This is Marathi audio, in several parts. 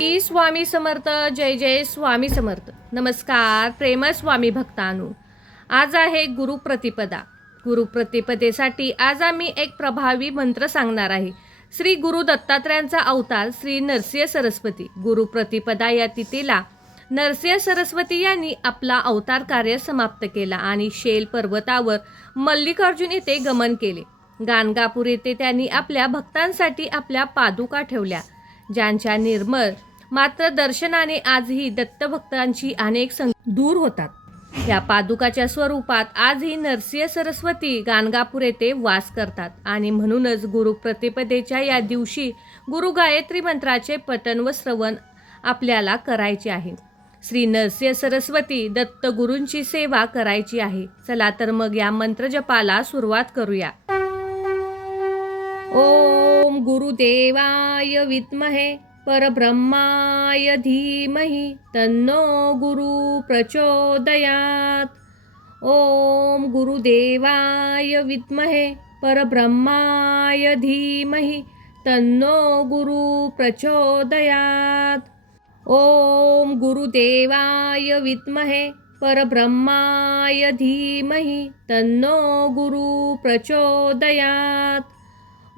श्री स्वामी समर्थ. जय जय स्वामी समर्थ. नमस्कार प्रेम स्वामी भक्तांनो. आज आहे गुरुप्रतिपदा. गुरुप्रतिपदेसाठी आज आम्ही एक प्रभावी मंत्र सांगणार आहे. श्री गुरु दत्तात्रयांचा अवतार श्री नरसिंह सरस्वती. गुरुप्रतिपदा या तिथीला नरसिंह सरस्वती यांनी आपला अवतार कार्य समाप्त केला आणि शेल पर्वतावर मल्लिकार्जुन येथे गमन केले. गाणगापूर येथे त्यांनी आपल्या भक्तांसाठी आपल्या पादुका ठेवल्या, ज्यांच्या निर्मळ मात्र दर्शनाने आजही दत्तभक्तांची अनेक दूर होतात. या पादुकाच्या स्वरूपात आजही नरसिंह सरस्वती गाणगापूर येथे वास करतात आणि म्हणूनच गुरुप्रतिपदेच्या या दिवशी गुरु गायत्री मंत्राचे पठण व श्रवण आपल्याला करायचे आहे. श्री नरसिंह सरस्वती दत्तगुरूंची सेवा करायची आहे. चला तर मग या मंत्रजपाला सुरुवात करूया. ओम गुरुदेवाय विद्महे परब्रह्माय धीमहि तन्नो गुरु प्रचोदयात्. ओम गुरुदेवाय विद्महे परब्रह्माय धीमहि तन्नो गुरु प्रचोदयात्. ओम गुरुदेवाय विद्महे परब्रह्माय धीमहि तन्नो गुरु प्रचोदयात्.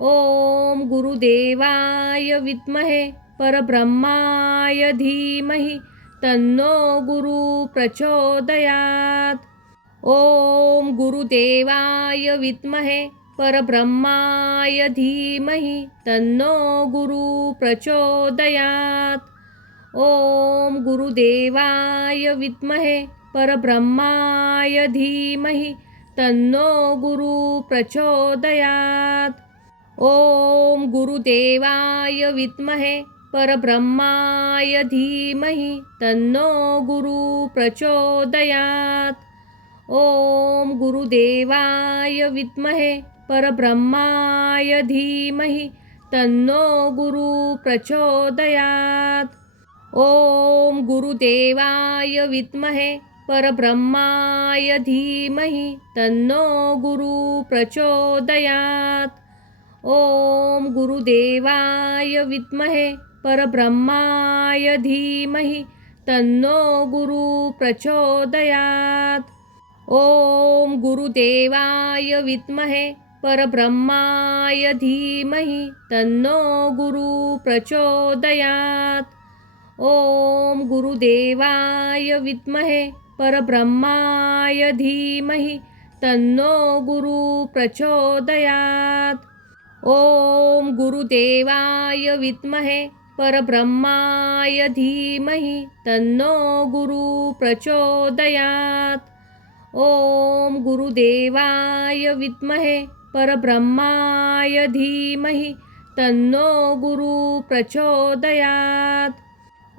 ओम गुरुदेवाय विद्महे परब्रह्माय धीमहि तन्नो गुरु प्रचोदयात्. ओम गुरुदेवाय विद्महे परब्रह्माय धीमहि तन्नो गुरु प्रचोदयात्. ओम गुरुदेवाय विद्महे परब्रह्माय धीमहि तन्नो गुरु प्रचोदयात्. ओम गुरुदेवाय विद्महे परब्रह्माय धीमहि तन्नो गुरु प्रचोदयात्. ओम गुरुदेवाय विद्महे परब्रह्माय धीमहि तन्नो गुरु प्रचोदयात्. ओम गुरुदेवाय विद्महे परब्रह्माय धीमहि तन्नो गुरु प्रचोदयात्. ओम गुरुदेवाय विद्महे परब्रह्माय धीमहि तन्नो गुरु प्रचोदयात्. ओम गुरुदेवाय विद्महे परब्रह्माय धीमहि तन्नो गुरु प्रचोदयात्. ओम गुरुदेवाय विद्महे परब्रह्माय धीमहि तन्नो गुरु प्रचोदयात्. ओम गुरुदेवाय विद्महे परब्रह्माय धीमहि तन्नो गुरु प्रचोदयात्. ओम गुरुदेवाय विद्महे परब्रह्माय धीमहि तन्नो गुरु प्रचोदयात्.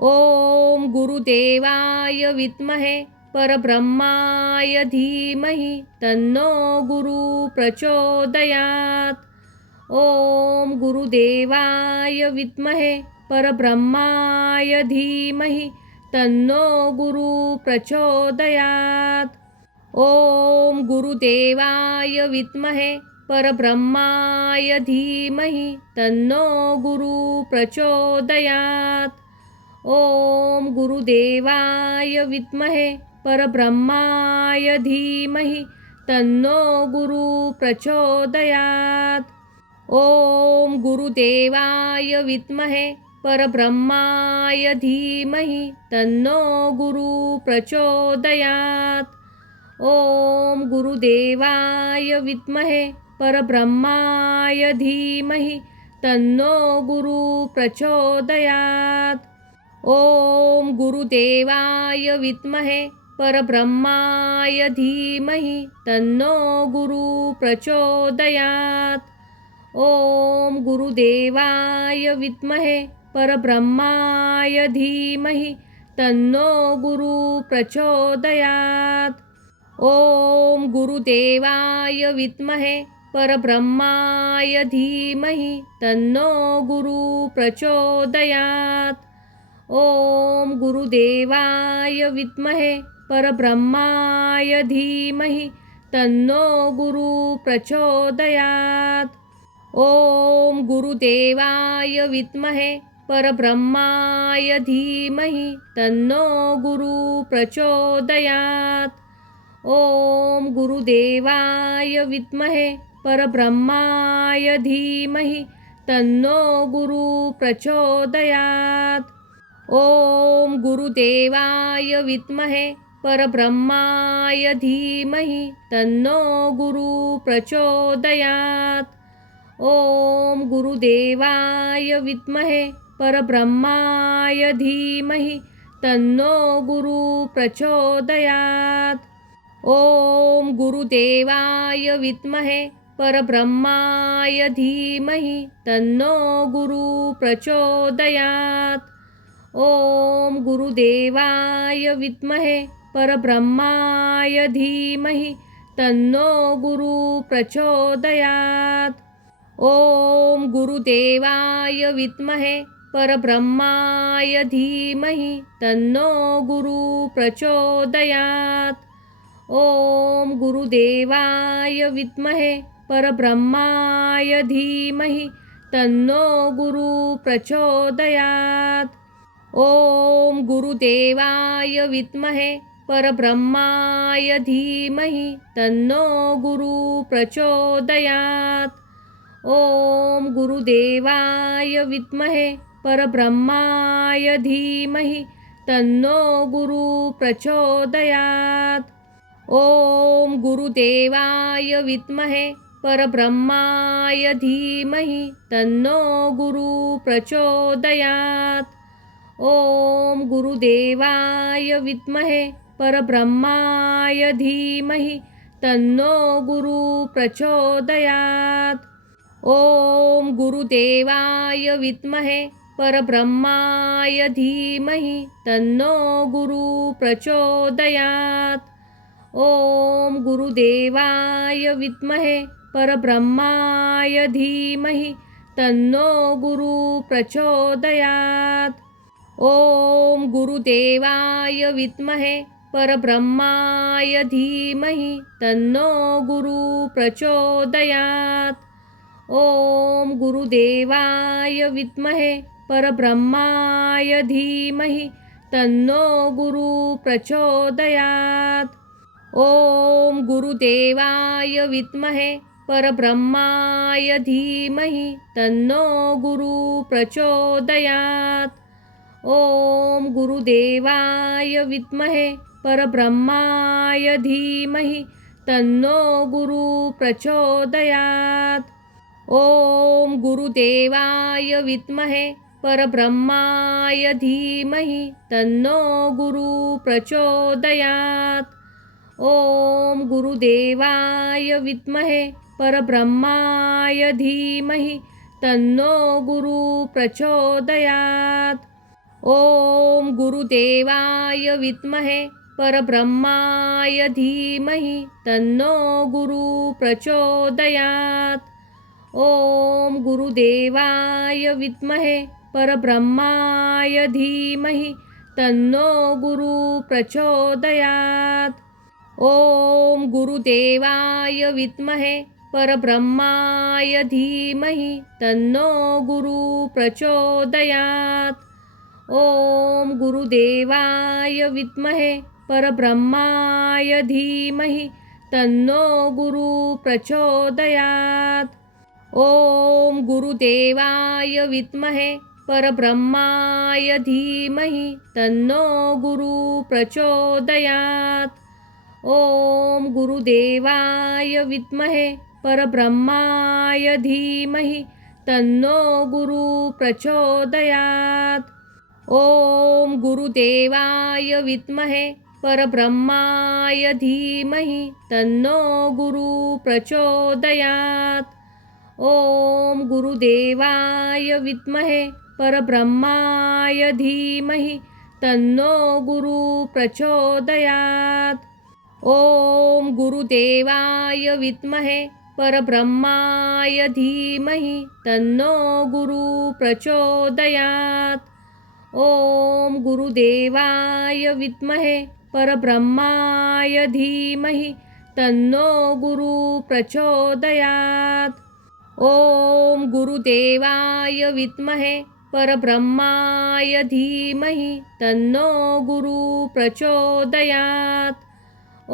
ओम गुरुदेवाय विद्महे परब्रह्माय धीमहि तन्नो गुरु प्रचोदयात्. ओम गुरुदेवाय विद्महे परब्रह्माय धीमहि तन्नो गुरु प्रचोदयात्. ओम गुरुदेवाय विद्महे परब्रह्माय धीमहि तन्नो गुरु प्रचोदयात्. ओम गुरुदेवाय विद्महे परब्रह्माय धीमहि तन्नो गुरु प्रचोदयात्. ओम गुरुदेवाय विद्महे परब्रह्माय धीमहि तन्नो गुरु प्रचोदयात्. ओम गुरुदेवाय विद्महे परब्रह्माय धीमहि तन्नो गुरु प्रचोदयात्. ओम गुरुदेवाय विद्महे परब्रह्माय धीमहि तन्नो गुरु प्रचोदयात्. ओम गुरुदेवाय विद्महे परब्रह्माय धीमहि तन्नो गुरु प्रचोदयात्. ओम गुरुदेवाय विद्महे परब्रह्माय धीमहि तन्नो गुरु प्रचोदयात्. ओम गुरुदेवाय विद्महे परब्रह्माय धीमहि तन्नो गुरु प्रचोदयात्. ओम गुरुदेवाय विद्महे परब्रह्माय धीमहि तन्नो गुरु प्रचोदयात्। ओम गुरुदेवाय विद्महे परब्रह्माय धीमहि तन्नो गुरु प्रचोदयात्। ओम गुरुदेवाय विद्महे परब्रह्माय धीमहि तन्नो गुरु प्रचोदयात्। ओम गुरुदेवाय विद्महे परब्रह्माय धीमहि तन्नो गुरु प्रचोदयात्। ओम गुरुदेवाय विद्महे परब्रह्माय धीमहि तन्नो गुरु प्रचोदयात्। ओम गुरुदेवाय विद्महे परब्रह्माय धीमहि तन्नो गुरु प्रचोदयात्। ओम गुरुदेवाय विद्महे परब्रह्माय धीमहि तन्नो गुरु प्रचोदयात्। ओम गुरुदेवाय विद्महे परब्रह्माय धीमहि तन्नो गुरु प्रचोदयात्। ओम गुरुदेवाय विद्महे परब्रह्माय धीमहि तन्नो गुरु प्रचोदयात्। ओम गुरुदेवाय विद्महे परब्रह्माय धीमहि तन्नो गुरु प्रचोदयात्। ओम गुरुदेवाय विद्महे परब्रह्माय धीमहि तन्नो गुरु प्रचोदयात्। ओम गुरुदेवाय विद्महे परब्रह्माय धीमहि तन्नो गुरु प्रचोदयात्। ओम गुरुदेवाय विद्महे परब्रह्माय धीमहि तन्नो गुरु प्रचोदयात्। ओम गुरुदेवाय विद्महे परब्रह्माय धीमहि तन्नो गुरु प्रचोदयात्। ओम गुरुदेवाय विद्महे परब्रह्माय धीमहि तन्नो गुरु प्रचोदयात्। ओम गुरुदेवाय विद्महे परब्रह्माय धीमहि तन्नो गुरु प्रचोदयात्। ओम गुरुदेवाय विद्महे परब्रह्माय धीमहि तन्नो गुरु प्रचोदयात्। ओम गुरुदेवाय विद्महे परब्रह्माय धीमहि तन्नो गुरु प्रचोदयात्। ओम गुरुदेवाय विद्महे परब्रह्माय धीमहि तन्नो गुरु प्रचोदयात्। ओम गुरुदेवाय विद्महे परब्रह्माय धीमहि तन्नो गुरु प्रचोदयात्। ओम गुरुदेवाय विद्महे परब्रह्माय धीमहि तन्नो गुरु प्रचोदयात्। ओम गुरुदेवाय विद्महे परब्रह्माय धीमहि तन्नो गुरु प्रचोदयात्। ओम गुरुदेवाय विद्महे परब्रह्माय धीमहि तन्नो गुरु प्रचोदयात्। ओम गुरुदेवाय विद्महे परब्रह्माय धीमहि तन्नो गुरु प्रचोदयात्। ओम गुरुदेवाय विद्महे परब्रह्माय धीमहि तन्नो गुरु प्रचोदयात्। ओम गुरुदेवाय विद्महे परब्रह्माय धीमहि तन्नो गुरु प्रचोदयात्। ओम गुरुदेवाय विद्महे परब्रह्माय धीमहि तन्नो गुरु प्रचोदयात्। ओम गुरुदेवाय विद्महे परब्रह्माय धीमहि तन्नो गुरु प्रचोदयात्। ओम गुरुदेवाय विद्महे परब्रह्माय धीमहि तन्नो गुरु प्रचोदयात्। ओम गुरुदेवाय विद्महे परब्रह्माय धीमहि तन्नो गुरु प्रचोदयात्। ओम गुरुदेवाय विद्महे परब्रह्माय धीमहि तन्नो गुरु प्रचोदयात्।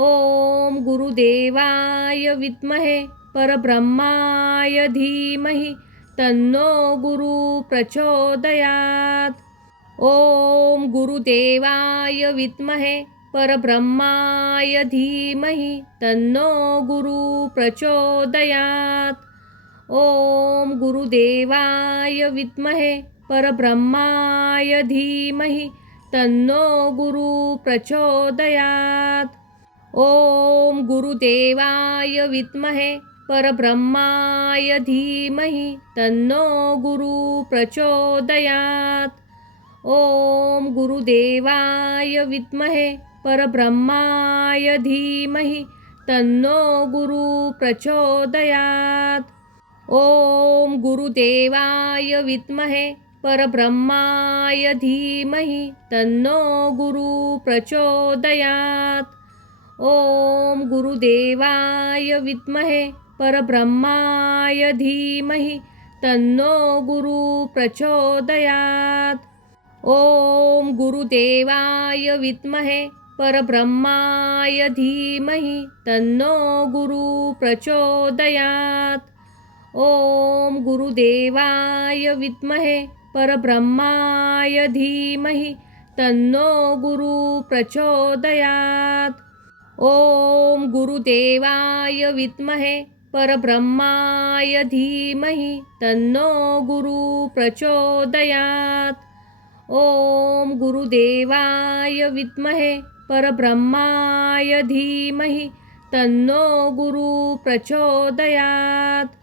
ओम गुरुदेवाय विद्महे परब्रह्माय धीमहि तन्नो गुरु प्रचोदयात्। ओम गुरुदेवाय विद्महे परब्रह्माय धीमहि तन्नो गुरु प्रचोदयात्। ओम गुरुदेवाय विद्महे परब्रह्माय धीमहि तन्नो गुरु प्रचोदयात्। ओम गुरुदेवाय विद्महे परब्रह्माय धीमहि तन्नो गुरु प्रचोदयात्। ओम गुरुदेवाय विद्महे परब्रह्माय धीमहि तन्नो गुरु प्रचोदयात्। ओम गुरुदेवाय विद्महे परब्रह्माय धीमहि तन्नो गुरु प्रचोदयात्। ओम गुरुदेवाय विद्महे परब्रह्माय धीमहि तन्नो गुरु प्रचोदयात्। ओम गुरुदेवाय विद्महे परब्रह्माय धीमहि तन्नो गुरु प्रचोदयात्। ओम गुरुदेवाय विद्महे परब्रह्माय धीमहि तन्नो गुरु प्रचोदयात्। ओम गुरुदेवाय विद्महे परब्रह्माय धीमहि तन्नो गुरु प्रचोदयात्। ओम गुरुदेवाय विद्महे परब्रह्माय धीमहि तन्नो गुरु प्रचोदयात्।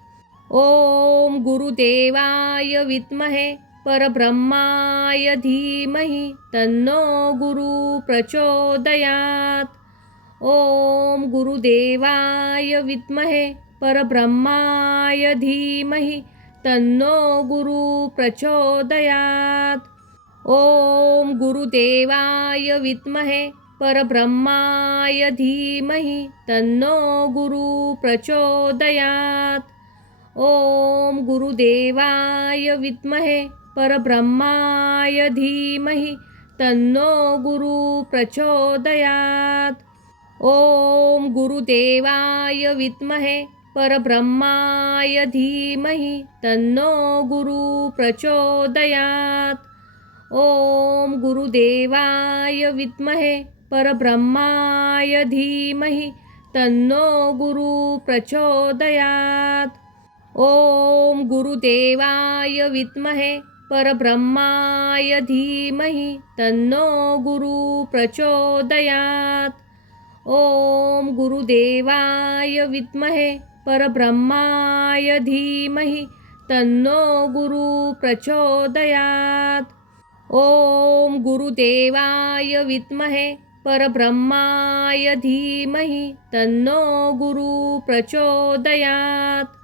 ओम गुरुदेवाय विद्महे परब्रह्माय धीमहि तन्नो गुरु प्रचोदयात्। ओम गुरुदेवाय विद्महे परब्रह्माय धीमहि तन्नो गुरु प्रचोदयात्। ओम गुरुदेवाय विद्महे परब्रह्माय धीमहि तन्नो गुरु प्रचोदयात्। ओम गुरुदेवाय विद्महे परब्रह्माय धीमहि तन्नो गुरु प्रचोदयात्। ओम गुरुदेवाय विद्महे परब्रह्माय धीमहि तन्नो गुरु प्रचोदयात्। ओम गुरुदेवाय विद्महे परब्रह्माय धीमहि तन्नो गुरु प्रचोदयात्। ओम गुरुदेवाय विद्महे परब्रह्माय धीमहि तन्नो गुरु प्रचोदयात्। ओम गुरुदेवाय विद्महे परब्रह्माय धीमहि तन्नो गुरु प्रचोदयात्। ओम गुरुदेवाय विद्महे परब्रह्माय धीमहि तन्नो गुरु प्रचोदयात्।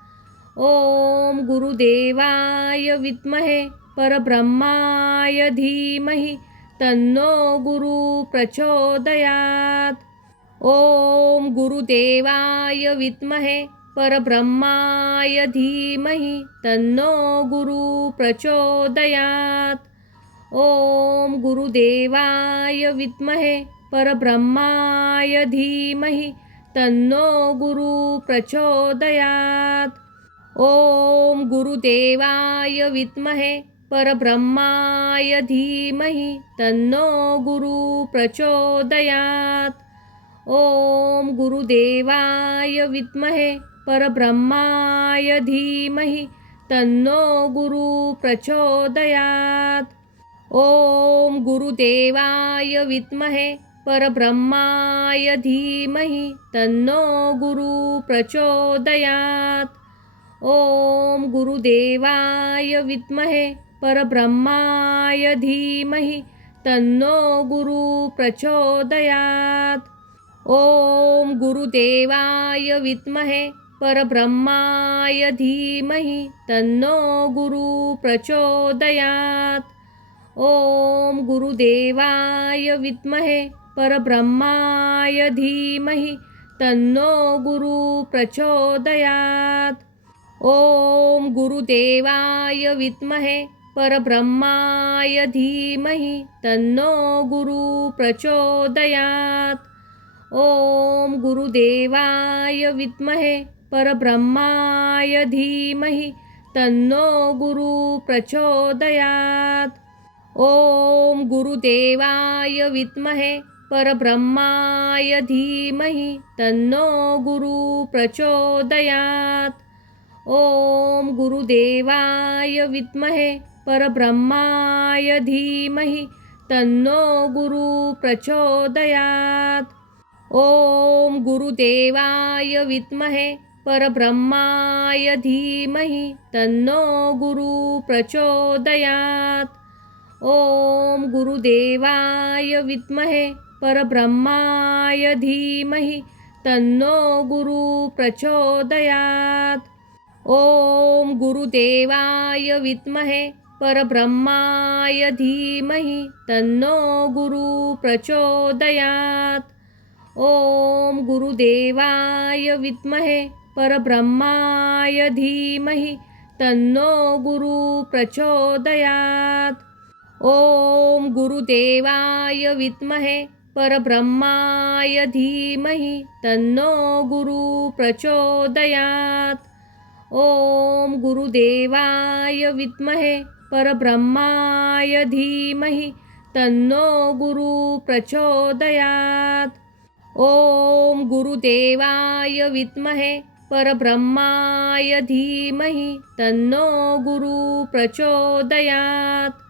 ओम गुरुदेवाय विद्महे परब्रह्माय धीमहि तन्नो गुरु प्रचोदयात्। ओम गुरुदेवाय विद्महे परब्रह्माय धीमहि तन्नो गुरु प्रचोदयात्। ओम गुरुदेवाय विद्महे परब्रह्माय धीमहि तन्नो गुरु प्रचोदयात्। ओम गुरुदेवाय विद्महे परब्रह्माय धीमहि तन्नो गुरु प्रचोदयात्। ओम गुरुदेवाय विद्महे परब्रह्माय धीमहि तन्नो गुरु प्रचोदयात्। ओम गुरुदेवाय विद्महे परब्रह्माय धीमहि तन्नो गुरु प्रचोदयात्। ओम गुरुदेवाय विद्महे परब्रह्माय धीमहि तन्नो गुरु प्रचोदयात्। ओम गुरुदेवाय विद्महे परब्रह्माय धीमहि तन्नो गुरु प्रचोदयात्। ओम गुरुदेवाय विद्महे परब्रह्माय धीमहि तन्नो गुरु प्रचोदयात्। ओम गुरुदेवाय विद्महे परब्रह्माय धीमहि तन्नो गुरु प्रचोदयात्। ओम गुरुदेवाय विद्महे परब्रह्माय धीमहि तन्नो गुरु प्रचोदयात्। ओम गुरुदेवाय विद्महे परब्रह्माय धीमहि तन्नो गुरु प्रचोदयात्। ओम गुरुदेवाय विद्महे परब्रह्माय धीमहि तन्नो गुरु प्रचोदयात्। ओम गुरुदेवाय विद्महे परब्रह्माय धीमहि तन्नो गुरु प्रचोदयात्। ओम गुरुदेवाय विद्महे परब्रह्माय धीमहि तन्नो गुरु प्रचोदयात्। ओम गुरुदेवाय विद्महे परब्रह्माय धीमहि तन्नो गुरु प्रचोदयात्। ओम गुरुदेवाय विद्महे परब्रह्माय धीमहि तन्नो गुरु प्रचोदयात्। ओम गुरुदेवाय विद्महे परब्रह्माय धीमहि तन्नो गुरु प्रचोदयात्। ओम गुरुदेवाय विद्महे परब्रह्माय धीमहि तन्नो गुरु प्रचोदयात्। ओम गुरुदेवाय विद्महे परब्रह्माय धीमहि तन्नो गुरु प्रचोदयात्।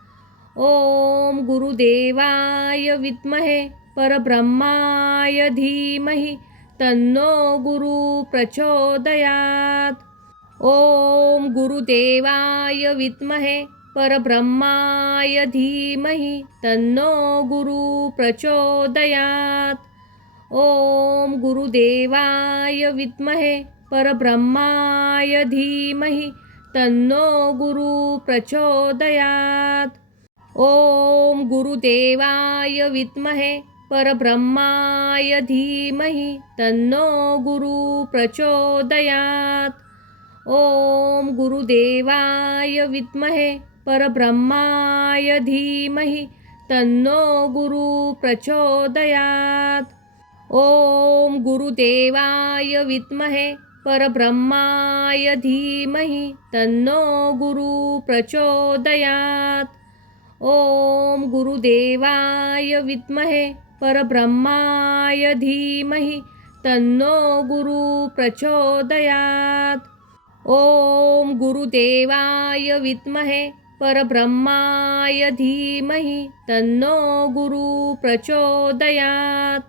ओम गुरुदेवाय विद्महे परब्रह्माय धीमहि तन्नो गुरु प्रचोदयात्। ओम गुरुदेवाय विद्महे परब्रह्माय धीमहि तन्नो गुरु प्रचोदयात्। ओम गुरुदेवाय विद्महे परब्रह्माय धीमहि तन्नो गुरु प्रचोदयात्। ओम गुरुदेवाय विद्महे परब्रह्माय धीमहि तन्नो गुरु प्रचोदयात्। ओम गुरुदेवाय विद्महे परब्रह्माय धीमहि तन्नो गुरु प्रचोदयात्। ओम गुरुदेवाय विद्महे परब्रह्माय धीमहि तन्नो गुरु प्रचोदयात्। ओम गुरुदेवाय विद्महे परब्रह्माय धीमहि तन्नो गुरु प्रचोदयात्। ओम गुरुदेवाय विद्महे परब्रह्माय धीमहि तन्नो गुरु प्रचोदयात्।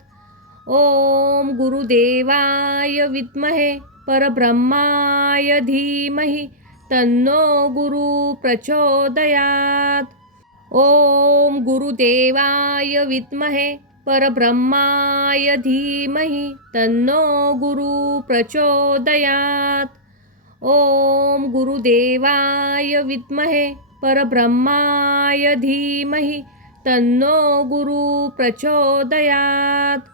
ओम गुरुदेवाय विद्महे परब्रह्माय धीमहि तन्नो गुरु प्रचोदयात्। ओम गुरुदेवाय विद्महे परब्रह्माय धीमहि तन्नो गुरु प्रचोदयात्। ओम गुरुदेवाय विद्महे परब्रह्माय धीमहि तन्नो गुरु प्रचोदयात्।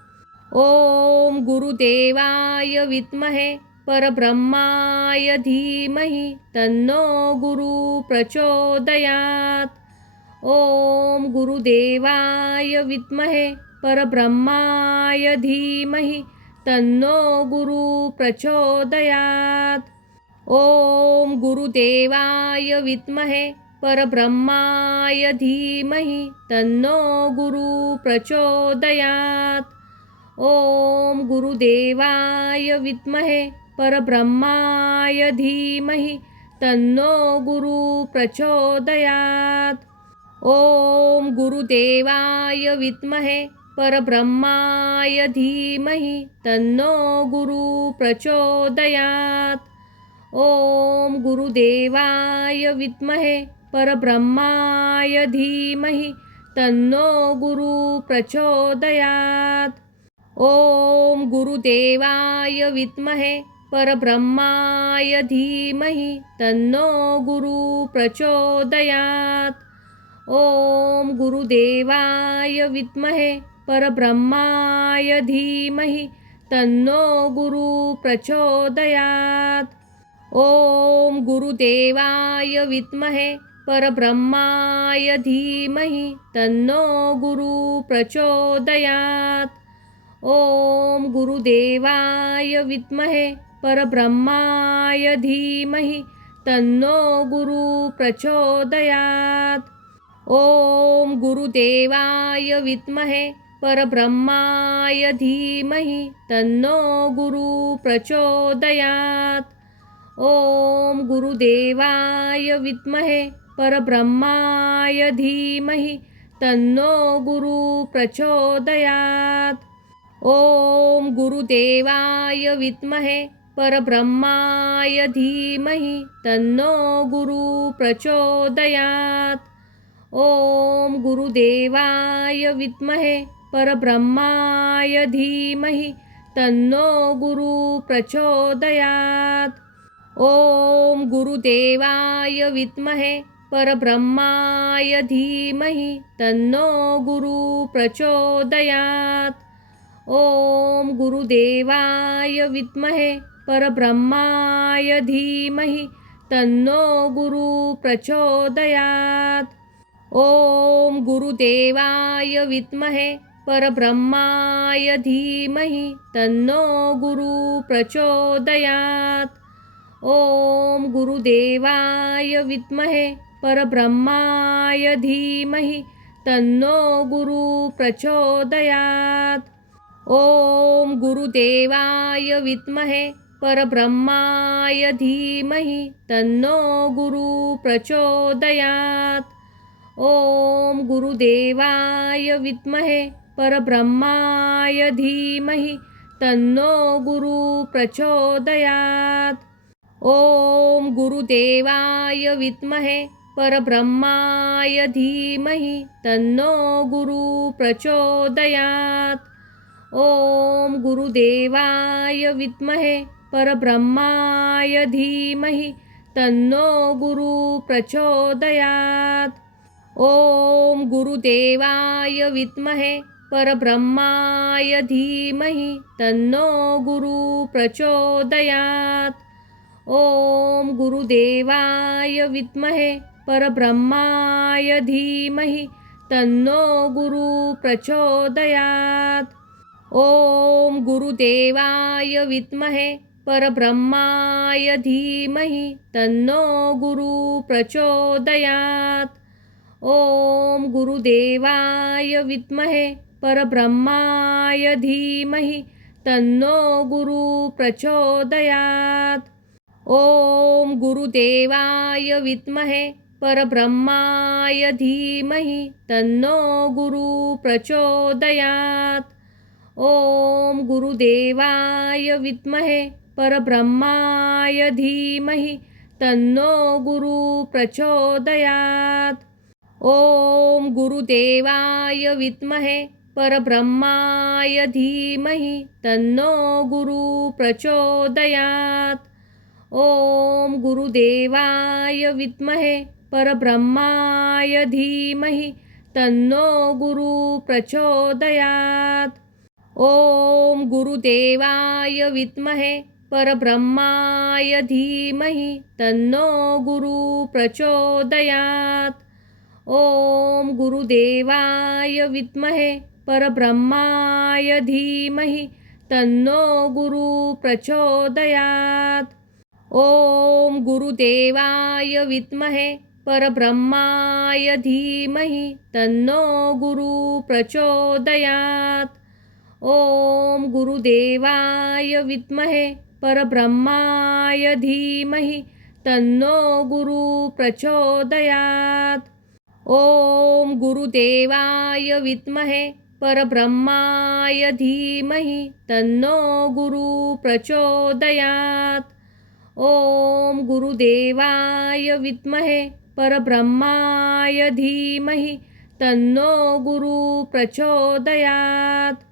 ओम गुरुदेवाय विद्महे परब्रह्माय धीमहि तन्नो गुरु प्रचोदयात्। ओम गुरुदेवाय विद्महे परब्रह्माय धीमहि तन्नो गुरु प्रचोदयात्। ओम गुरुदेवाय विद्महे परब्रह्माय धीमहि तन्नो गुरु प्रचोदयात्। ओम गुरुदेवाय विद्महे परब्रह्माय धीमहि तन्नो गुरु प्रचोदयात्। ओम गुरुदेवाय विद्महे परब्रह्माय धीमहि तन्नो गुरु प्रचोदयात्। ओम गुरुदेवाय विद्महे परब्रह्माय धीमहि तन्नो गुरु प्रचोदयात्। ओम गुरुदेवाय विद्महे परब्रह्माय धीमहि तन्नो गुरु प्रचोदयात्। ओम गुरुदेवाय विद्महे परब्रह्माय धीमहि तन्नो गुरु प्रचोदयात्। ओम गुरुदेवाय विद्महे परब्रह्माय धीमहि तन्नो गुरु प्रचोदयात्। ओम गुरुदेवाय विद्महे परब्रह्माय धीमहि तन्नो गुरु प्रचोदयात्। ओम गुरुदेवाय विद्महे परब्रह्माय धीमहि तन्नो गुरु प्रचोदयात्। ओम गुरुदेवाय विद्महे परब्रह्माय धीमहि तन्नो गुरु प्रचोदयात्। ओम गुरुदेवाय विद्महे परब्रह्माय धीमहि तन्नो गुरु प्रचोदयात्। ओम गुरुदेवाय विद्महे परब्रह्माय धीमहि तन्नो गुरु प्रचोदयात्। ओम गुरुदेवाय विद्महे परब्रह्माय धीमहि तन्नो गुरु प्रचोदयात्। ओम गुरुदेवाय विद्महे परब्रह्माय धीमहि तन्नो गुरु प्रचोदयात्। ओम गुरुदेवाय विद्महे परब्रह्माय धीमहि तन्नो गुरु प्रचोदयात्। ओम गुरुदेवाय विद्महे परब्रह्माय धीमहि तन्नो गुरु प्रचोदयात्। ओम गुरुदेवाय विद्महे परब्रह्माय धीमहि तन्नो गुरु प्रचोदयात्। ओम गुरुदेवाय विद्महे परब्रह्माय धीमहि तन्नो गुरु प्रचोदयात्। ओम गुरुदेवाय विद्महे परब्रह्माय धीमहि तन्नो गुरु प्रचोदयात्। ओम गुरुदेवाय विद्महे परब्रह्माय धीमहि तन्नो गुरु प्रचोदयात्। ओम गुरुदेवाय विद्महे परब्रह्माय धीमहि तन्नो गुरु प्रचोदयात्। ओम गुरुदेवाय विद्महे परब्रह्माय धीमहि तन्नो गुरु प्रचोदयात्। ओम गुरुदेवाय विद्महे परब्रह्माय धीमहि तन्नो गुरु प्रचोदयात्। ओम गुरुदेवाय विद्महे परब्रह्माय धीमहि तन्नो गुरु प्रचोदयात्। ओम गुरुदेवाय विद्महे परब्रह्माय धीमहि तन्नो गुरु प्रचोदयात्। ओम गुरुदेवाय विद्महे परब्रह्माय धीमहि तन्नो गुरु प्रचोदयात्। ओम गुरुदेवाय विद्महे परब्रह्माय धीमहि तन्नो गुरु प्रचोदयात्। ओम गुरुदेवाय विद्महे परब्रह्माय धीमहि तन्नो गुरु प्रचोदयात्। ओम गुरुदेवाय विद्महे परब्रह्माय धीमहि तन्नो गुरु प्रचोदयात्। ओम गुरुदेवाय विद्महे परब्रह्माय धीमहि तन्नो गुरु प्रचोदयात्। ओम गुरुदेवाय विद्महे परब्रह्माय धीमहि तन्नो गुरु प्रचोदयात्। ओम गुरुदेवाय विद्महे परब्रह्माय धीमहि तन्नो गुरु प्रचोदयात्। ओम गुरुदेवाय विद्महे परब्रह्माय धीमहि तन्नो गुरु प्रचोदयात्। ओम गुरुदेवाय विद्महे परब्रह्माय धीमहि तन्नो गुरु प्रचोदयात्।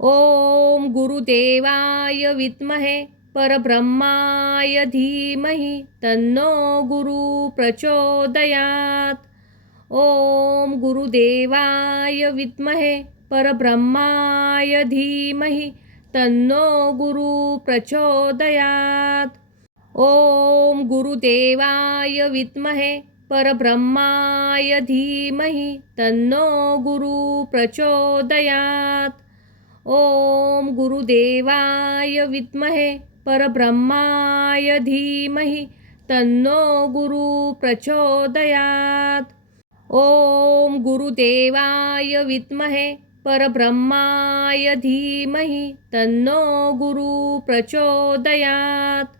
ओम गुरुदेवाय विद्महे परब्रह्माय धीमहि तन्नो गुरु प्रचोदयात्। ओम गुरुदेवाय विद्महे परब्रह्माय धीमहि तन्नो गुरु प्रचोदयात्। ओम गुरुदेवाय विद्महे परब्रह्माय धीमहि तन्नो गुरु प्रचोदयात्। ओम गुरुदेवाय विद्महे परब्रह्माय धीमहि तन्नो गुरु प्रचोदयात्। ओम गुरुदेवाय विद्महे परब्रह्माय धीमहि तन्नो गुरु प्रचोदयात्।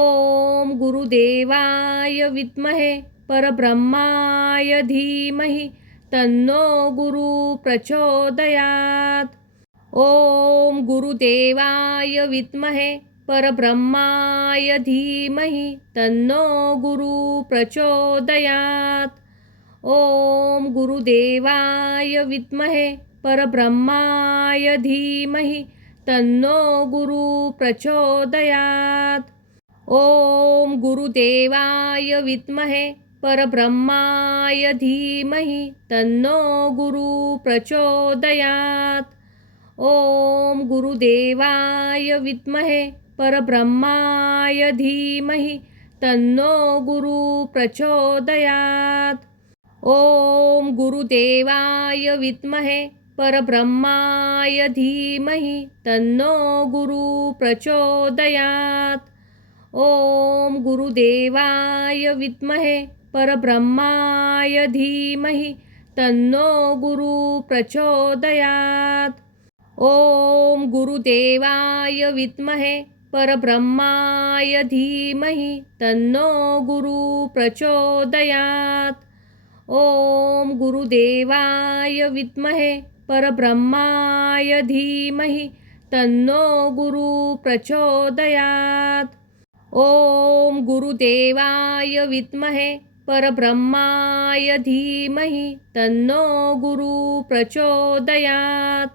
ओम गुरुदेवाय विद्महे परब्रह्माय धीमहि तन्नो गुरु प्रचोदयात्। ओम गुरुदेवाय विद्महे परब्रह्माय धीमहि तन्नो गुरु प्रचोदयात्। ओम गुरुदेवाय विद्महे परब्रह्माय धीमहि तन्नो गुरु प्रचोदयात्। ओम गुरुदेवाय विद्महे परब्रह्माय धीमहि तन्नो गुरु प्रचोदयात्। ओम गुरुदेवाय विद्महे परब्रह्माय धीमहि तन्नो गुरु प्रचोदयात्। ओम गुरुदेवाय विद्महे परब्रह्माय धीमहि तन्नो गुरु प्रचोदयात्। ओम गुरुदेवाय विद्महे परब्रह्माय धीमहि तन्नो गुरु प्रचोदयात्। ओम गुरुदेवाय विद्महे परब्रह्माय धीमहि तन्नो गुरु प्रचोदयात्। ओम गुरुदेवाय विद्महे परब्रह्माय धीमहि तन्नो गुरु प्रचोदयात्। ओम गुरुदेवाय विद्महे परब्रह्माय धीमहि तन्नो गुरु प्रचोदयात्।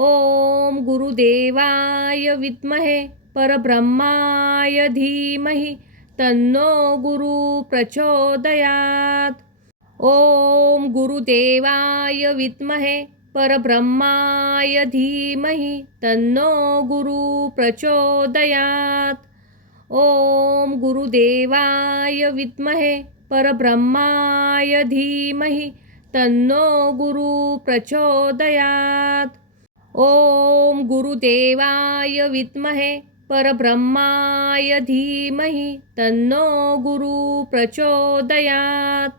ओम गुरुदेवाय विद्महे परब्रह्माय धीमहि तन्नो गुरु प्रचोदयात्। ओम गुरुदेवाय विद्महे परब्रह्माय धीमहि तन्नो गुरु प्रचोदयात्। ओम गुरुदेवाय विद्महे परब्रह्माय धीमहि तन्नो गुरु प्रचोदयात्। ओम गुरुदेवाय विद्महे परब्रह्माय धीमहि तन्नो गुरु प्रचोदयात्।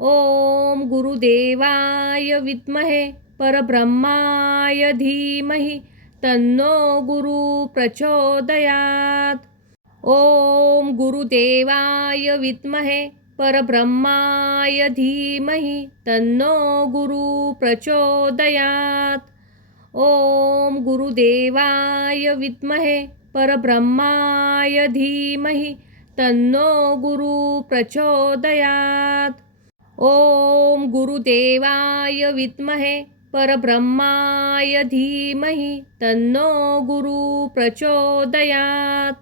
ओम गुरुदेवाय विद्महे परब्रह्माय धीमहि तन्नो गुरु प्रचोदयात्। ओम गुरुदेवाय विद्महे परब्रह्माय धीमहि तन्नो गुरु प्रचोदयात्। ओम गुरुदेवाय विद्महे परब्रह्माय धीमहि तन्नो गुरु प्रचोदयात्। ओम गुरुदेवाय विद्महे परब्रह्माय धीमहि तन्नो गुरु प्रचोदयात्।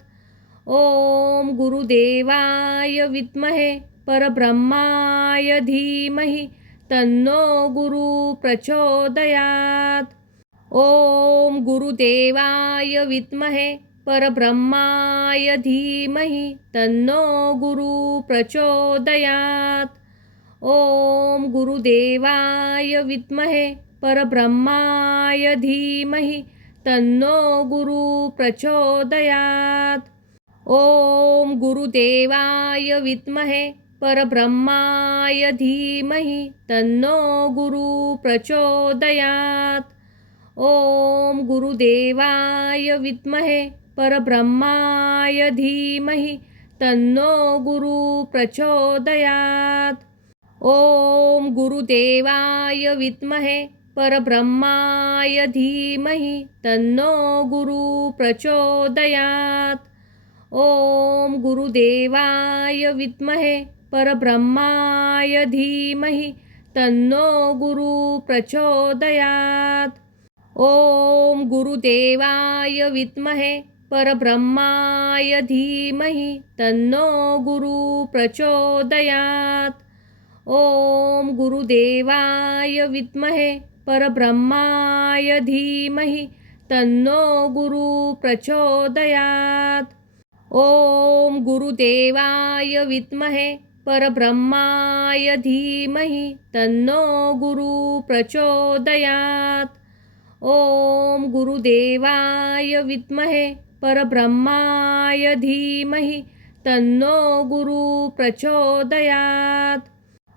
ओम गुरुदेवाय विद्महे परब्रह्माय धीमहि तन्नो गुरु प्रचोदयात्। ओम गुरुदेवाय विद्महे परब्रह्माय धीमहि तन्नो गुरु प्रचोदयात्। ओम गुरुदेवाय विद्महे परब्रह्माय धीमहि तन्नो गुरु प्रचोदयात्। ओम गुरुदेवाय विद्महे परब्रह्माय धीमहि तन्नो गुरु प्रचोदयात्। ओम गुरुदेवाय विद्महे परब्रह्माय धीमहि तन्नो गुरु प्रचोदयात्। ओम गुरुदेवाय विद्महे परब्रह्माय धीमहि तन्नो गुरु प्रचोदयात्। ओम गुरुदेवाय विद्महे परब्रह्माय धीमहि तन्नो गुरु प्रचोदयात्। ओम गुरुदेवाय विद्महे परब्रह्माय धीमहि तन्नो गुरु प्रचोदयात्। ओम गुरुदेवाय विद्महे परब्रह्माय धीमहि तन्नो गुरु प्रचोदयात्। ओम गुरुदेवाय विद्महे परब्रह्माय धीमहि तन्नो गुरु प्रचोदयात्। ओम गुरुदेवाय विद्महे परब्रह्माय धीमहि तन्नो गुरु प्रचोदयात्।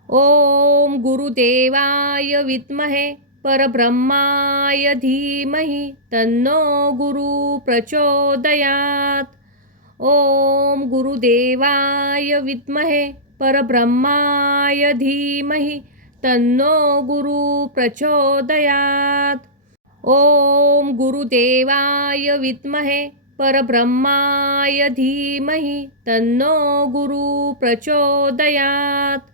ओम गुरुदेवाय विद्महे परब्रह्माय धीमहि तन्नो गुरु प्रचोदयात्। ओम गुरुदेवाय विद्महे परब्रह्माय धीमहि तन्नो गुरु प्रचोदयात्। ओम गुरुदेवाय विद्महे परब्रह्माय धीमहि तन्नो गुरु प्रचोदयात्।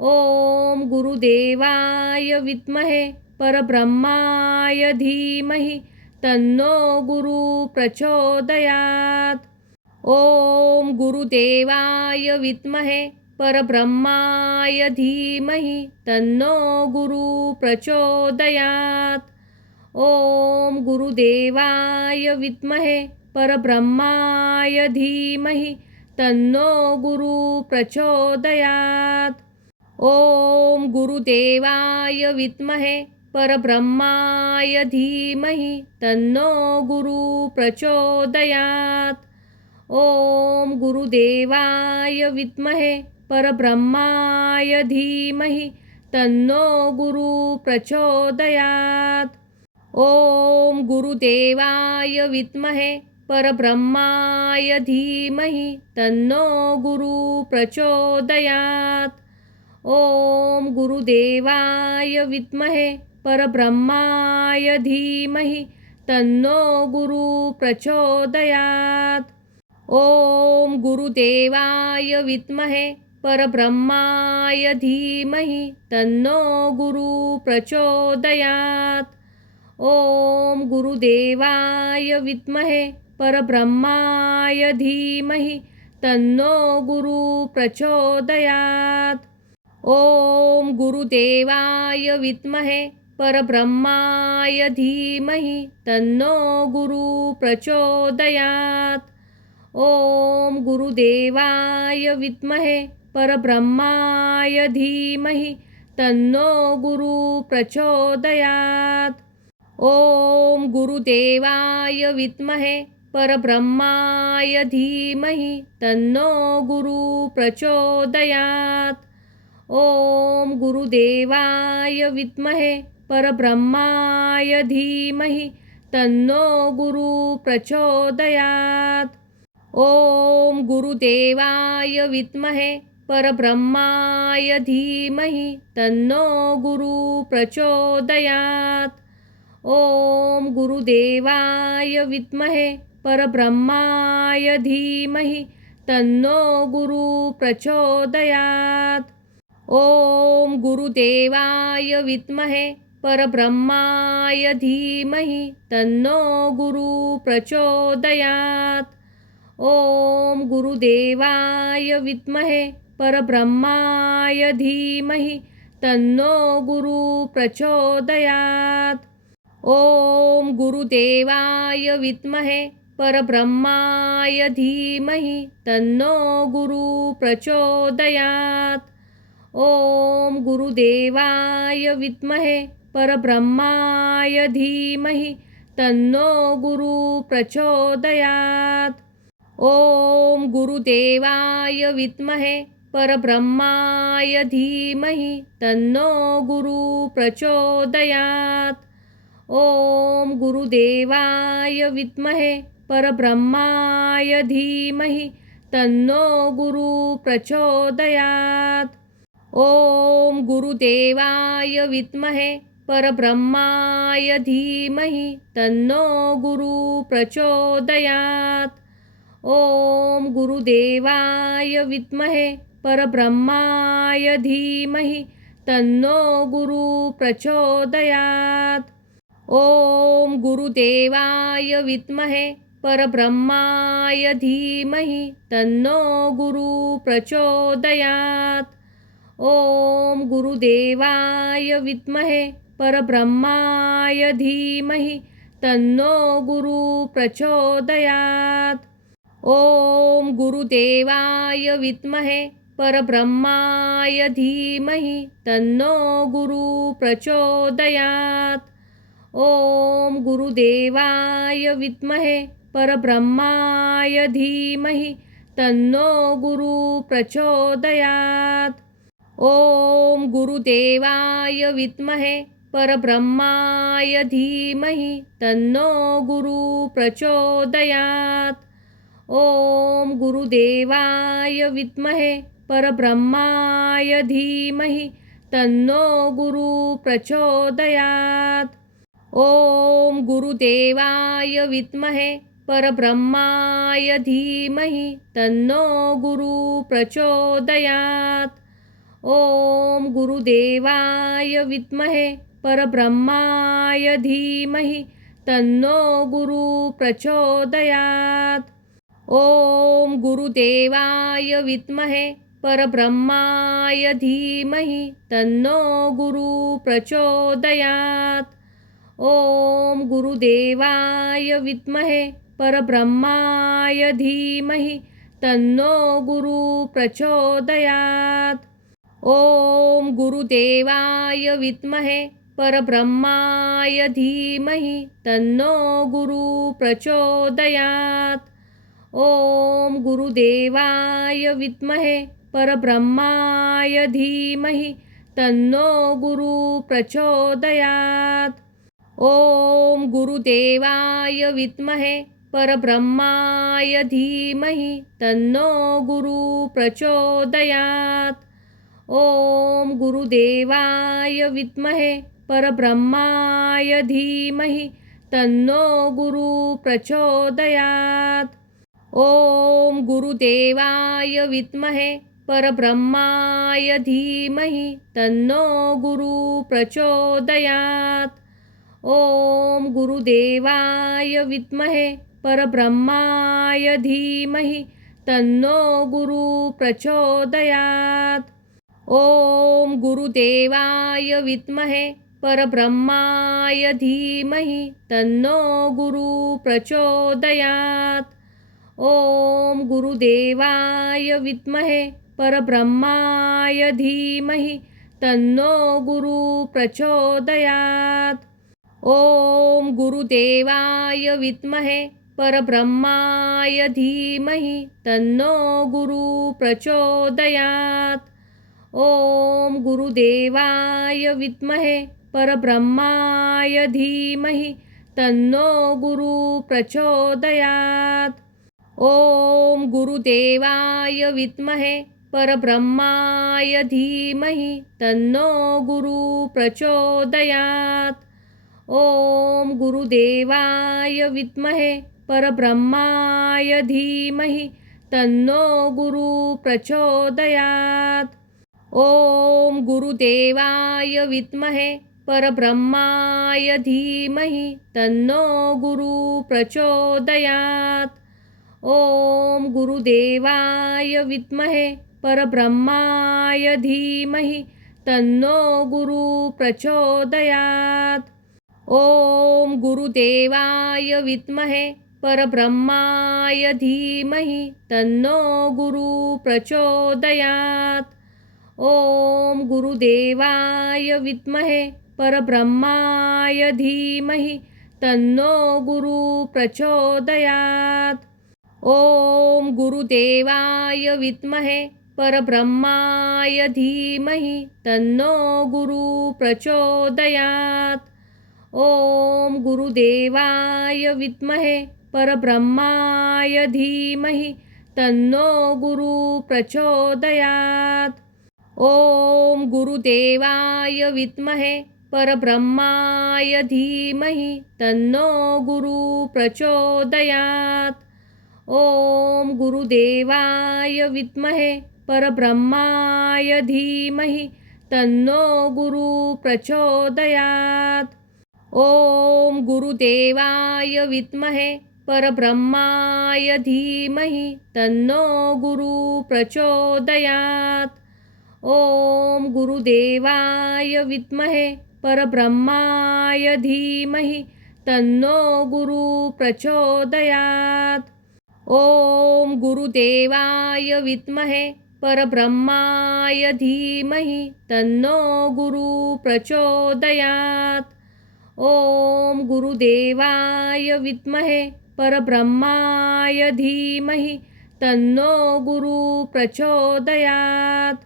ओम गुरुदेवाय विद्महे परब्रह्माय धीमहि तन्नो गुरु प्रचोदयात्। ओम गुरुदेवाय विद्महे परब्रह्माय धीमहि तन्नो गुरु प्रचोदयात्। ओम गुरुदेवाय विद्महे परब्रह्माय धीमहि तन्नो गुरु प्रचोदयात्। ओम गुरुदेवाय विद्महे परब्रह्माय धीमहि तन्नो गुरु प्रचोदयात्। ओम गुरुदेवाय विद्महे परब्रह्माय धीमहि तन्नो गुरु प्रचोदयात्। ओम गुरुदेवाय विद्महे परब्रह्माय धीमहि तन्नो गुरु प्रचोदयात्। ओम गुरुदेवाय विद्महे परब्रह्माय धीमहि तन्नो गुरु प्रचोदयात्। ओम गुरुदेवाय विद्महे परब्रह्माय धीमहि तन्नो गुरु प्रचोदयात्। ओम गुरुदेवाय विद्महे परब्रह्माय धीमहि तन्नो गुरु प्रचोदयात्। ओम गुरुदेवाय विद्महे परब्रह्माय धीमहि तन्नो गुरु प्रचोदयात्। ओम गुरुदेवाय विद्महे परब्रह्माय धीमहि तन्नो गुरु प्रचोदयात्। ओम गुरुदेवाय विद्महे परब्रह्माय धीमहि तन्नो गुरु प्रचोदयात्। ओम गुरुदेवाय विद्महे परब्रह्माय धीमहि तन्नो गुरु प्रचोदयात्। ओम गुरुदेवाय विद्महे परब्रह्माय धीमहि तन्नो गुरु प्रचोदयात्। ओम गुरुदेवाय विद्महे परब्रह्माय धीमहि तन्नो गुरु प्रचोदयात्। ओम गुरुदेवाय विद्महे परब्रह्माय धीमहि तन्नो गुरु प्रचोदयात्। ओम गुरुदेवाय विद्महे परब्रह्माय धीमहि तन्नो गुरु प्रचोदयात्। ओम गुरुदेवाय विद्महे परब्रह्माय धीमहि तन्नो गुरु प्रचोदयात्। ओम गुरुदेवाय विद्महे परब्रह्माय धीमहि तन्नो गुरु प्रचोदयात्। ओम गुरुदेवाय विद्महे परब्रह्माय धीमहि तन्नो गुरु प्रचोदयात्। ओम गुरुदेवाय विद्महे परब्रह्माय धीमहि तन्नो गुरु प्रचोदयात्। ओम गुरुदेवाय विद्महे परब्रह्माय धीमहि तन्नो गुरु प्रचोदयात्। ओम गुरुदेवाय विद्महे परब्रह्माय धीमहि तन्नो गुरु प्रचोदयात्। ओम गुरुदेवाय विद्महे परब्रह्माय धीमहि तन्नो गुरु प्रचोदयात्। ओम गुरुदेवाय विद्महे परब्रह्माय धीमहि तन्नो गुरु प्रचोदयात्। ओम गुरुदेवाय विद्महे परब्रह्माय धीमहि तन्नो गुरु प्रचोदयात्। ओम गुरुदेवाय विद्महे परब्रह्माय धीमहि तन्नो गुरु प्रचोदयात्। ओम गुरुदेवाय विद्महे परब्रह्माय धीमहि तन्नो गुरु प्रचोदयात्। ओम गुरुदेवाय विद्महे परब्रह्माय धीमहि तन्नो गुरु प्रचोदयात्। ओम गुरुदेवाय विद्महे परब्रह्माय धीमहि तन्नो गुरु प्रचोदयात्। ओम गुरुदेवाय विद्महे परब्रह्माय धीमहि तन्नो गुरु प्रचोदयात्। ओम गुरुदेवाय विद्महे परब्रह्माय धीमहि तन्नो गुरु प्रचोदयात्। ओम गुरुदेवाय विद्महे परब्रह्माय धीमहि तन्नो गुरु प्रचोदयात्। ओम गुरुदेवाय विद्महे परब्रह्माय धीमहि तन्नो गुरु प्रचोदयात्। ओम गुरुदेवाय विद्महे परब्रह्माय धीमहि तन्नो गुरु प्रचोदयात्। ओम गुरुदेवाय विद्महे परब्रह्माय धीमहि तन्नो गुरु प्रचोदयात्। ओम गुरुदेवाय विद्महे परब्रह्माय धीमहि तन्नो गुरु प्रचोदयात्। ओम गुरुदेवाय विद्महे परब्रह्माय धीमहि तन्नो गुरु प्रचोदयात्। ओम गुरुदेवाय विद्महे परब्रह्माय धीमहि तन्नो गुरु प्रचोदयात्। ओम गुरुदेवाय विद्महे परब्रह्माय धीमहि तन्नो गुरु प्रचोदयात्। ओम गुरुदेवाय विद्महे परब्रह्माय धीमहि तन्नो गुरु प्रचोदयात्। ओम गुरुदेवाय विद्महे परब्रह्माय धीमहि तन्नो गुरु प्रचोदयात्। ओम गुरुदेवाय विद्महे परब्रह्माय धीमहि तन्नो गुरु प्रचोदयात्। ओम गुरुदेवाय विद्महे परब्रह्माय धीमहि तन्नो गुरु प्रचोदयात्। ओम गुरुदेवाय विद्महे परब्रह्माय धीमहि तन्नो गुरु प्रचोदयात्। ओम गुरुदेवाय विद्महे परब्रह्माय धीमहि तन्नो गुरु प्रचोदयात्। ओम गुरुदेवाय विद्महे परब्रह्माय धीमहि तन्नो गुरु प्रचोदयात्। ओम गुरुदेवाय विद्महे परब्रह्माय धीमहि तन्नो गुरु प्रचोदयात्। ओम गुरुदेवाय विद्महे परब्रह्माय धीमहि तन्नो गुरु प्रचोदयात्। ओम गुरुदेवाय विद्महे परब्रह्माय धीमहि तन्नो गुरु प्रचोदयात्। ओम गुरुदेवाय विद्महे परब्रह्माय धीमहि तन्नो गुरु प्रचोदयात्। ओम गुरुदेवाय विद्महे परब्रह्माय धीमहि तन्नो गुरु प्रचोदयात्। ओम गुरुदेवाय विद्महे परब्रह्माय धीमहि तन्नो गुरु प्रचोदयात्। ओम गुरुदेवाय विद्महे परब्रह्माय धीमहि तन्नो गुरु प्रचोदयात्। ओम गुरुदेवाय विद्महे परब्रह्माय धीमहि तन्नो गुरु प्रचोदयात्। ओम गुरुदेवाय विद्महे परब्रह्माय धीमहि तन्नो गुरु प्रचोदयात्। ओम गुरुदेवाय विद्महे परब्रह्माय धीमहि तन्नो गुरु प्रचोदयात्।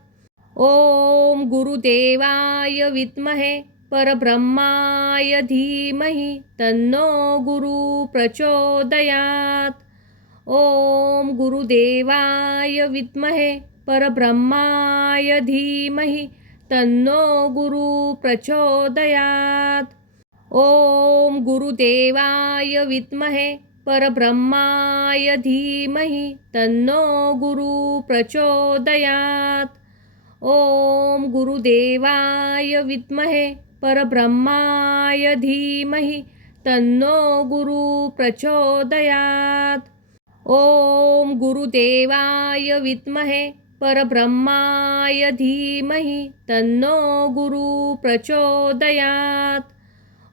ओम गुरुदेवाय विद्महे परब्रह्माय धीमहि तन्नो गुरु प्रचोदयात्। ओम गुरुदेवाय विद्महे परब्रह्माय धीमहि तन्नो गुरु प्रचोदयात्। ओम गुरुदेवाय विद्महे परब्रह्माय धीमहि तन्नो गुरु प्रचोदयात्। ओम गुरुदेवाय विद्महे परब्रह्माय धीमहि तन्नो गुरु प्रचोदयात्। ओम गुरुदेवाय विद्महे परब्रह्माय धीमहि तन्नो गुरु प्रचोदयात्।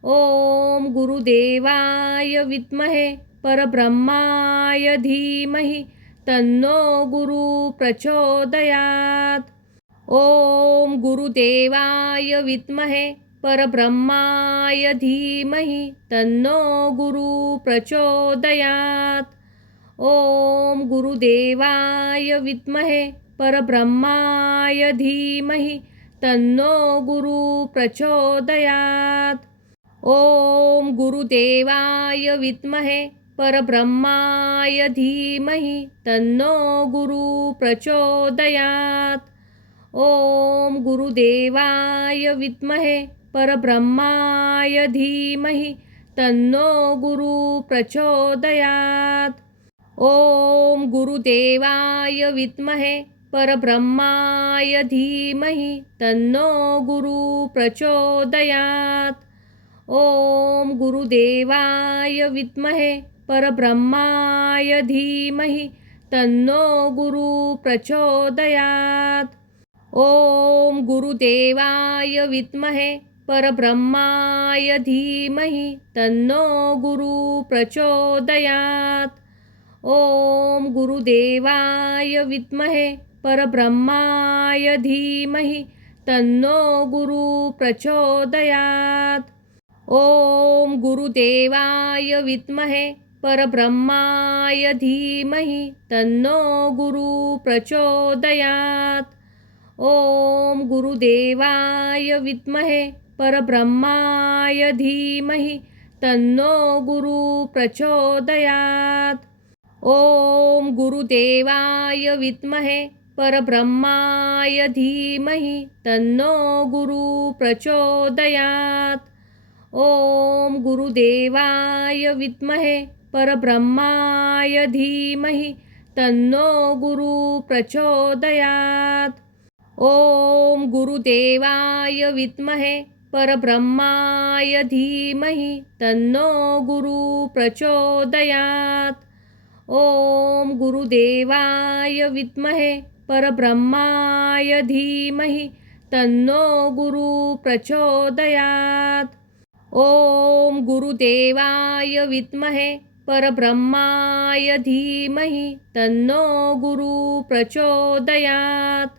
ओम गुरुदेवाय विद्महे परब्रह्माय धीमहि तन्नो गुरु प्रचोदयात्। ओम गुरुदेवाय विद्महे परब्रह्माय धीमहि तन्नो गुरु प्रचोदयात्। ओम गुरुदेवाय विद्महे परब्रह्माय धीमहि तन्नो गुरु प्रचोदयात्। ओम गुरुदेवाय विद्महे परब्रह्माय धीमहि तन्नो गुरु प्रचोदयात्। ओम गुरुदेवाय विद्महे परब्रह्माय धीमहि तन्नो गुरु प्रचोदयात्। ओम गुरुदेवाय विद्महे परब्रह्माय धीमहि तन्नो गुरु प्रचोदयात्। ओम गुरुदेवाय विद्महे परब्रह्माय धीमहि तन्नो गुरु प्रचोदयात्। ओम गुरुदेवाय विद्महे परब्रह्माय धीमहि तन्नो गुरु प्रचोदयात्। ओम गुरुदेवाय विद्महे परब्रह्माय धीमहि तन्नो गुरु प्रचोदयात्। ओम गुरुदेवाय विद्महे परब्रह्माय धीमहि तन्नो गुरु प्रचोदयात्। ओम गुरुदेवाय विद्महे परब्रह्माय धीमहि तन्नो गुरु प्रचोदयात्। ओम गुरुदेवाय विद्महे परब्रह्माय धीमहि तन्नो गुरु प्रचोदयात्। ओम गुरुदेवाय विद्महे परब्रह्माय धीमहि तन्नो गुरु प्रचोदयात्। ओम गुरुदेवाय विद्महे परब्रह्माय धीमहि तन्नो गुरु प्रचोदयात्। ओम गुरुदेवाय विद्महे परब्रह्माय धीमहि तन्नो गुरु प्रचोदयात्। ओम गुरुदेवाय विद्महे परब्रह्माय धीमहि तन्नो गुरु प्रचोदयात्।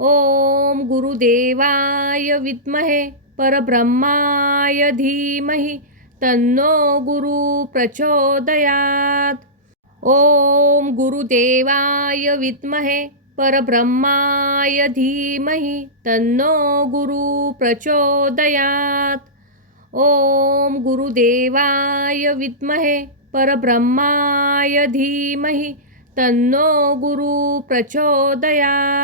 ओम गुरुदेवाय विद्महे परब्रह्माय धीमहि तन्नो गुरु प्रचोदयात्। ओम गुरुदेवाय विद्महे परब्रह्माय धीमहि तन्नो गुरु प्रचोदयात्। ओम गुरुदेवाय विद्महे परब्रह्माय धीमहि तन्नो गुरु प्रचोदयात्।